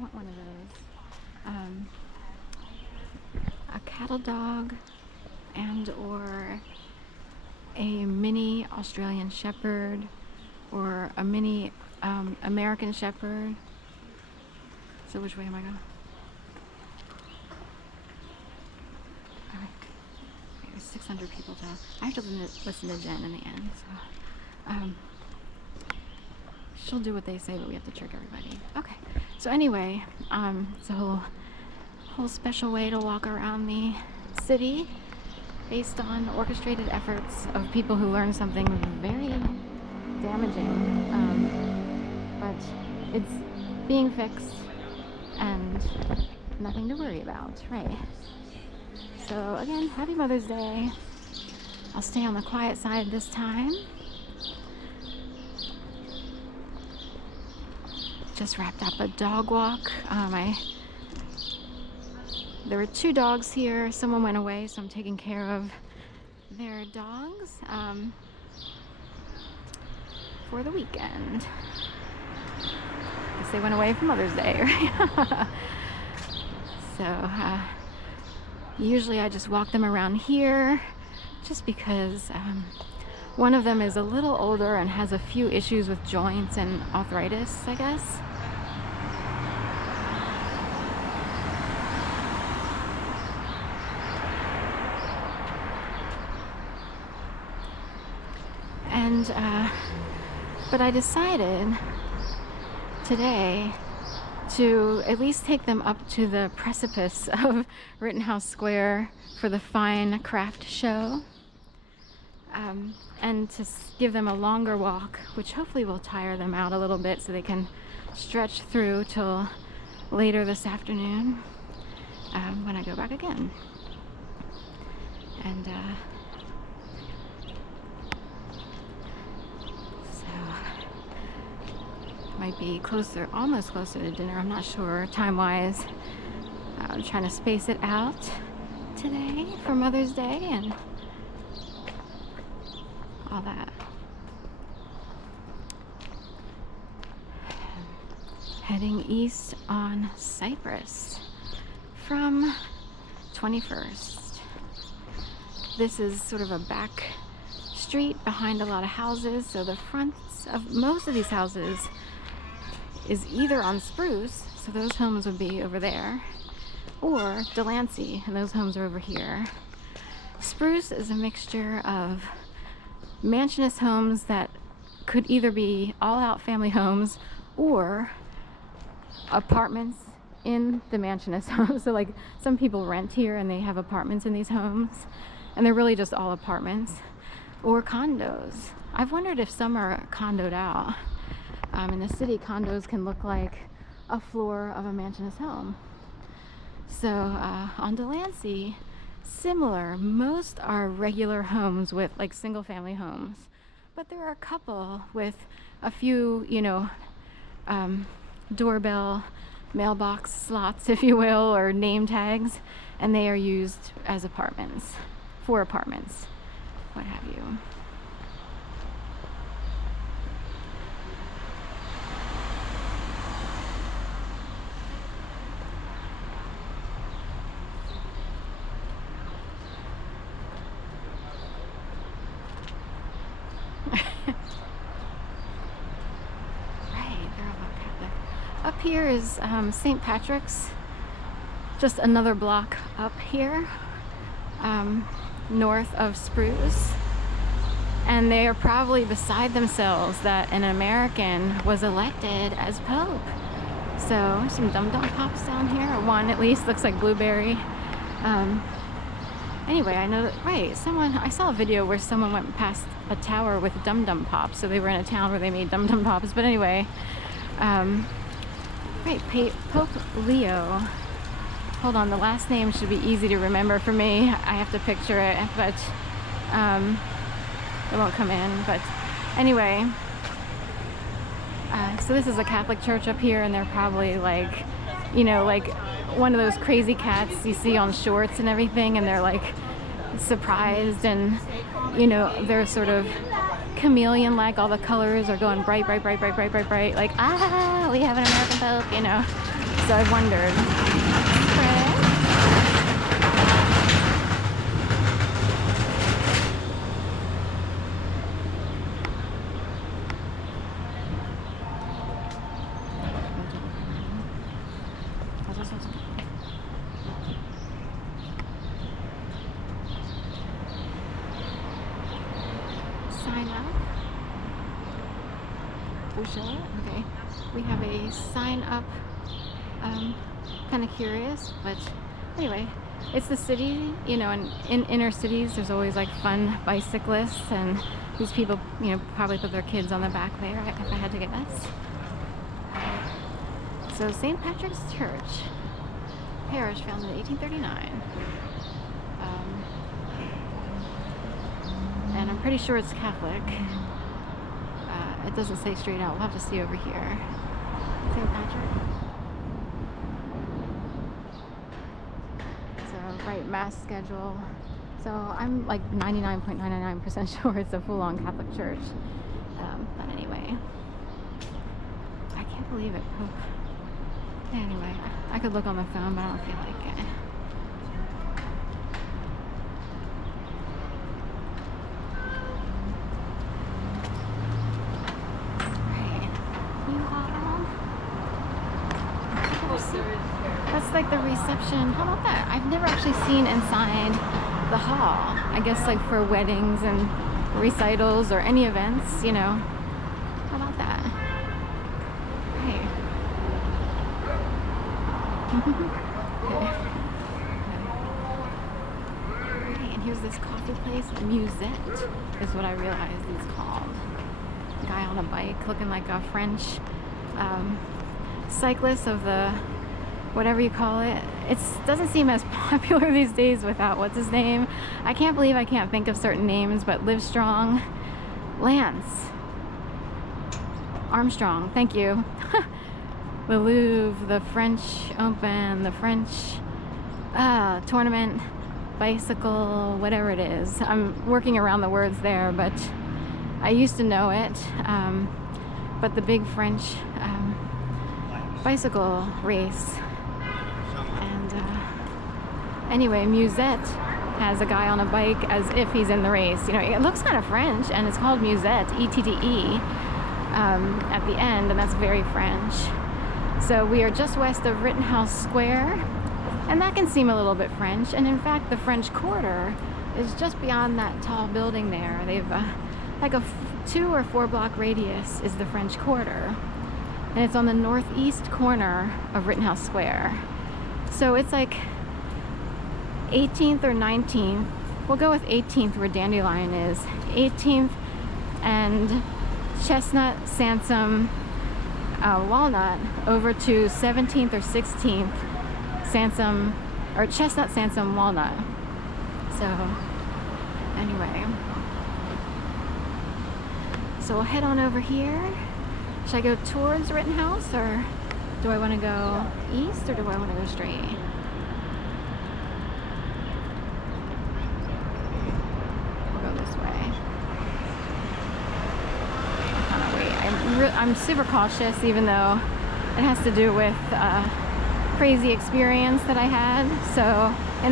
I want one of those. A cattle dog and or a mini Australian Shepherd or a mini American Shepherd. So which way am I going? Alright. There's 600 people to. I have to listen to Jen in the end. So she'll do what they say, but we have to trick everybody. Okay. So anyway, it's a whole special way to walk around the city based on orchestrated efforts of people who learn something very damaging. But it's being fixed and nothing to worry about, right? So again, happy Mother's Day. I'll stay on the quiet side this time. Just wrapped up a dog walk. There were 2 dogs here. Someone went away, so I'm taking care of their dogs for the weekend. Guess they went away for Mother's Day, right? So usually I just walk them around here just because one of them is a little older and has a few issues with joints and arthritis, I guess. And but I decided today to at least take them up to the precipice of Rittenhouse Square for the fine craft show, and to give them a longer walk, which hopefully will tire them out a little bit so they can stretch through till later this afternoon when I go back again. And might be closer, almost closer to dinner. I'm not sure time-wise. I'm trying to space it out today for Mother's Day and all that. Heading east on Cypress from 21st. This is sort of a back street behind a lot of houses, so the fronts of most of these houses is either on Spruce, so those homes would be over there, or Delancey, and those homes are over here. Spruce is a mixture of mansionist homes that could either be all-out family homes or apartments in the mansionist homes. So like some people rent here and they have apartments in these homes, and they're really just all apartments, or condos. I've wondered if some are condoed out. In the city, condos can look like a floor of a mansionist home. So on Delancey, similar. Most are regular homes with like single family homes, but there are a couple with a few, doorbell, mailbox slots, if you will, or name tags, and they are used as apartments, for apartments, what have you. Up here is St. Patrick's, just another block up here, north of Spruce. And they are probably beside themselves that an American was elected as Pope. So some Dum Dum Pops down here. One at least looks like blueberry. Anyway, I know that, right, I saw a video where someone went past a tower with Dum Dum Pops. So they were in a town where they made Dum Dum Pops. But anyway, right, Pope Leo. Hold on, the last name should be easy to remember for me. I have to picture it, but it won't come in. But anyway, so this is a Catholic church up here, and they're probably like, like one of those crazy cats you see on shorts and everything, and they're like surprised, and they're sort of chameleon-like. All the colors are going bright, like, we have an American Pope, So I wondered. Spread. Sign up. Okay. We have a sign up. Kind of curious, but anyway, it's the city, you know, and in inner cities there's always like fun bicyclists, and these people, you know, probably put their kids on the back there, if I had to guess. So St. Patrick's Church, parish founded in 1839. And I'm pretty sure it's Catholic. It doesn't say straight out. We'll have to see over here. St. Patrick. So, right, mass schedule. So I'm like 99.99% sure it's a full-on Catholic church. But anyway, I can't believe it. Pope. Anyway, I could look on the phone, but I don't feel like it. That's like the reception. How about that? I've never actually seen inside the hall. I guess like for weddings and recitals or any events, you know. How about that? Hey. Okay, and here's this coffee place. Musette is what I realized it's called. Guy on a bike looking like a French cyclist of the whatever you call it. It doesn't seem as popular these days without what's his name. I can't believe I can't think of certain names, but Livestrong, Lance Armstrong, thank you. The Louvre, the French Open, the French tournament, bicycle, whatever it is. I'm working around the words there, but I used to know it. But the big French bicycle race. And anyway, Musette has a guy on a bike as if he's in the race. You know, it looks kind of French, and it's called Musette, E-T-T-E, at the end, and that's very French. So we are just west of Rittenhouse Square, and that can seem a little bit French. And in fact, the French Quarter is just beyond that tall building there. They've like a 2 or 4 block radius is the French Quarter, and it's on the northeast corner of Rittenhouse Square. So it's like 18th or 19th. We'll go with 18th where Dandelion is. 18th and Chestnut, Sansom, Walnut over to 17th or 16th Sansom, or Chestnut, Sansom, Walnut. So anyway, so we'll head on over here. Should I go towards Rittenhouse, or do I want to go east, or do I want to go straight? We'll go this way. I'm super cautious, even though it has to do with a crazy experience that I had. So